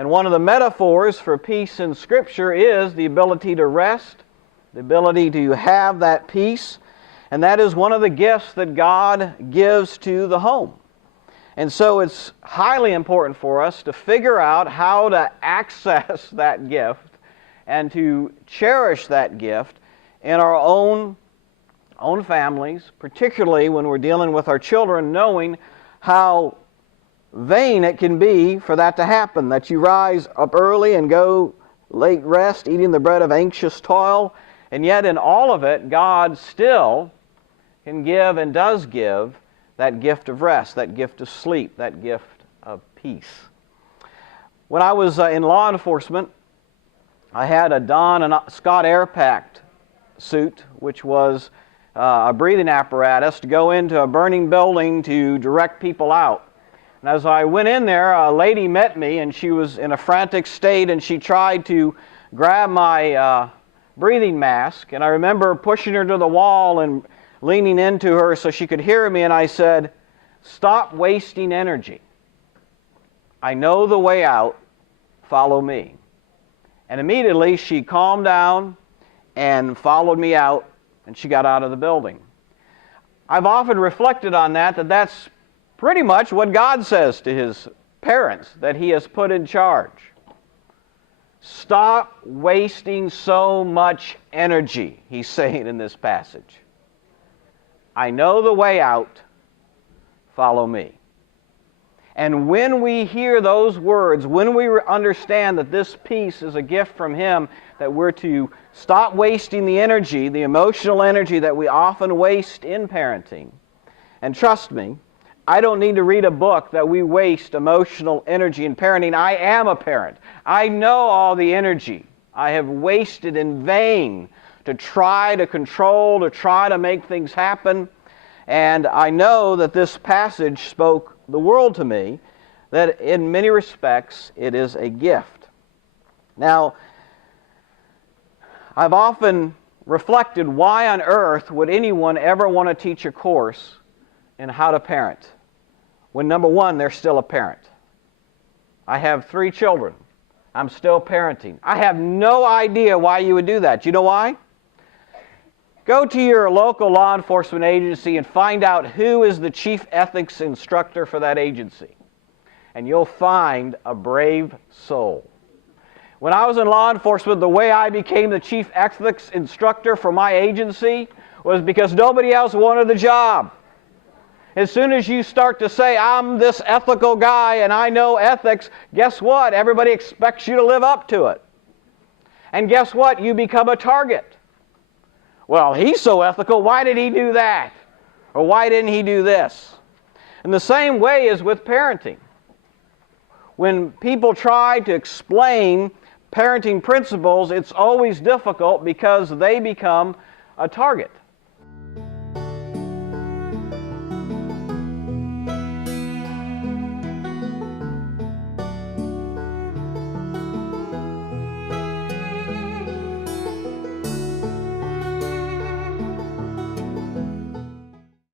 And one of the metaphors for peace in Scripture is the ability to rest, the ability to have that peace, and that is one of the gifts that God gives to the home. And so it's highly important for us to figure out how to access that gift and to cherish that gift in our own families, particularly when we're dealing with our children, knowing how vain it can be for that to happen, that you rise up early and go late rest, eating the bread of anxious toil, and yet in all of it, God still can give and does give that gift of rest, that gift of sleep, that gift of peace. When I was in law enforcement, I had a Don and Scott Air Pact suit, which was a breathing apparatus to go into a burning building to direct people out. And as I went in there, a lady met me, and she was in a frantic state, and she tried to grab my breathing mask. And I remember pushing her to the wall and leaning into her so she could hear me, and I said, "Stop wasting energy. I know the way out. Follow me." And immediately she calmed down and followed me out, and she got out of the building. I've often reflected on that's pretty much what God says to His parents that He has put in charge. Stop wasting so much energy, He's saying in this passage. I know the way out, follow me. And when we hear those words, when we understand that this peace is a gift from Him, that we're to stop wasting the energy, the emotional energy that we often waste in parenting. And trust me, I don't need to read a book that we waste emotional energy in parenting. I am a parent. I know all the energy I have wasted in vain to try to control, to try to make things happen. And I know that this passage spoke the world to me, that in many respects it is a gift. Now, I've often reflected, why on earth would anyone ever want to teach a course in how to parent when, number one, they're still a parent? I have 3 children. I'm still parenting. I have no idea why you would do that. Do you know why? Go to your local law enforcement agency and find out who is the chief ethics instructor for that agency. And you'll find a brave soul. When I was in law enforcement, the way I became the chief ethics instructor for my agency was because nobody else wanted the job. As soon as you start to say, I'm this ethical guy and I know ethics, guess what? Everybody expects you to live up to it. And guess what? You become a target. Well, he's so ethical, why did he do that? Or why didn't he do this? And the same way is with parenting. When people try to explain parenting principles, it's always difficult because they become a target.